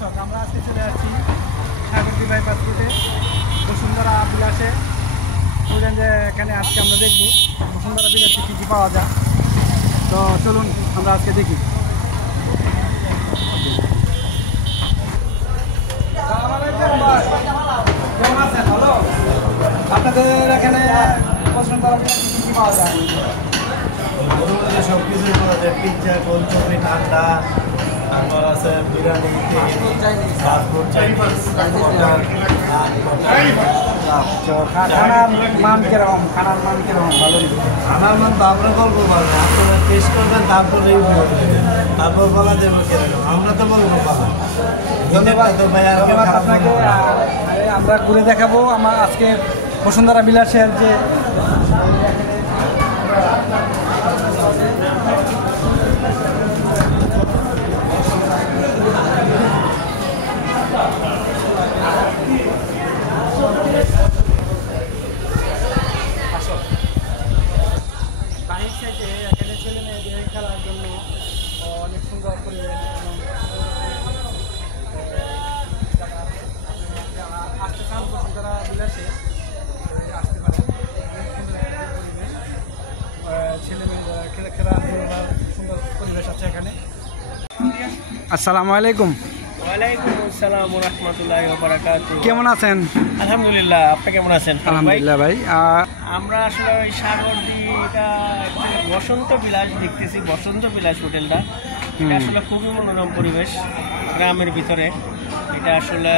দর্শক, আমরা আজকে চলে যাচ্ছি সাগরদী বাইপাস রুটে বসুন্ধরা বিলাসে। বুঝলেন যে এখানে আজকে আমরা দেখব বসুন্ধরা বিলাসে কী কী পাওয়া যায়। তো চলুন আমরা আজকে দেখি। কেমন আছেন? ভালো। আপনাদের এখানে বসুন্ধরা বিলাসে কী কী পাওয়া যায়? সব কিছুই পাওয়া যায়। পিৎজা, কোল্ড কফি, ঠান্ডা, তারপর আছে বিরিয়ানি, ফাস্টফুড, চাইনিজ, খানার মান কিরকম? খানার মান কিরকম? ভালো। খানার মান তো আমরা বলবো ভালো, আপনারা টেস্ট করবেন, তারপর রিভিউ করবেন, তারপর বলা যাবে কিরকম। আমরা তো বলবো ভালো। ধন্যবাদ। তো ভাই আর ধন্যবাদ আপনাকে। আমরা ঘুরে দেখাবো আমার আজকে বসুন্ধরা বিলাসের যে বাহির সাইডে এখানে ছেলে মেয়েদের খেলার জন্য অনেক সুন্দর পরিবেশ এবং আসতে চান বসুন্ধরা বিলাসে আসতে পারেন। পরিবেশ ছেলে মেয়েদের খেলার জন্য সুন্দর পরিবেশ আছে এখানে। আসসালামু আলাইকুম। ওয়ালাইকুম আসসালাম ওয়া রাহমাতুল্লাহি ওয়া বারাকাতুহু। কেমন আছেন? আলহামদুলিল্লাহ, আপনি কেমন আছেন? আলহামদুলিল্লাহ ভাই। আমরা আসলে ওই সাগরদী, এটা বসন্ত বিলাস দেখতেছি, বসন্ত বিলাস হোটেলটা। এটা আসলে খুবই মনোরম পরিবেশ গ্রামের ভিতরে। এটা আসলে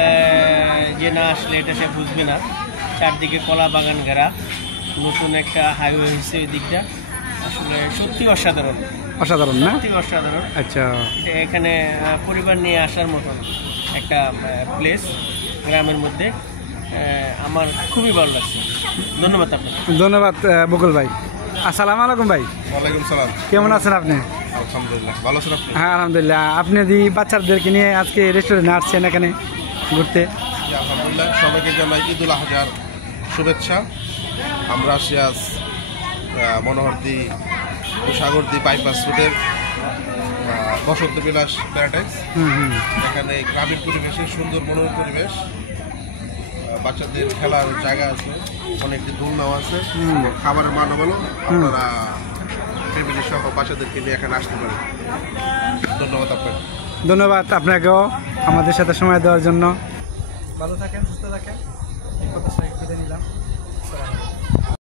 যে না আসলে এটা সে বুঝবে না। চারদিকে কলা বাগান ঘেরা, নতুন একটা হাইওয়ে হয়েছে ওই দিকটা। আসলে সত্যি অসাধারণ, অসাধারণ না? সত্যি অসাধারণ। আচ্ছা, এটা এখানে পরিবার নিয়ে আসার মতন একটা প্লেস গ্রামের মধ্যে। আমার খুবই ভালো লাগছে। ধন্যবাদ আপনাকে। ধন্যবাদ বকুল ভাই। আসসালামু আলাইকুম ভাই। ওয়ালাইকুম সালাম। কেমন আছেন আপনি? আলহামদুলিল্লাহ, ভালো আছেন আপনি? হ্যাঁ আলহামদুলিল্লাহ। আপনি যদি বাচ্চাদেরকে নিয়ে আজকে রেস্টুরেন্টে আসছেন এখানে ঘুরতে? আলহামদুলিল্লাহ, সবাইকে জানাই ঈদুল আজহার শুভেচ্ছা। আমরা আসছি আজ মনোহরদী সাগরদী বাইপাস রুটের বসন্ত বিলাস প্যারাডাইস। এখানে গ্রামীণ পরিবেশে সুন্দর মনোরম পরিবেশ, বাচ্চাদের খেলার জায়গা আছে, অনেকটি দোলনাও আছে, খাবারের মানও ভালো। আপনারা ফ্যামিলি সহ বাচ্চাদেরকে নিয়ে এখানে আসতে পারেন। ধন্যবাদ আপনাকে। ধন্যবাদ আপনাকেও আমাদের সাথে সময় দেওয়ার জন্য। ভালো থাকেন, সুস্থ থাকেন। এই কথা বিদায় নিলাম।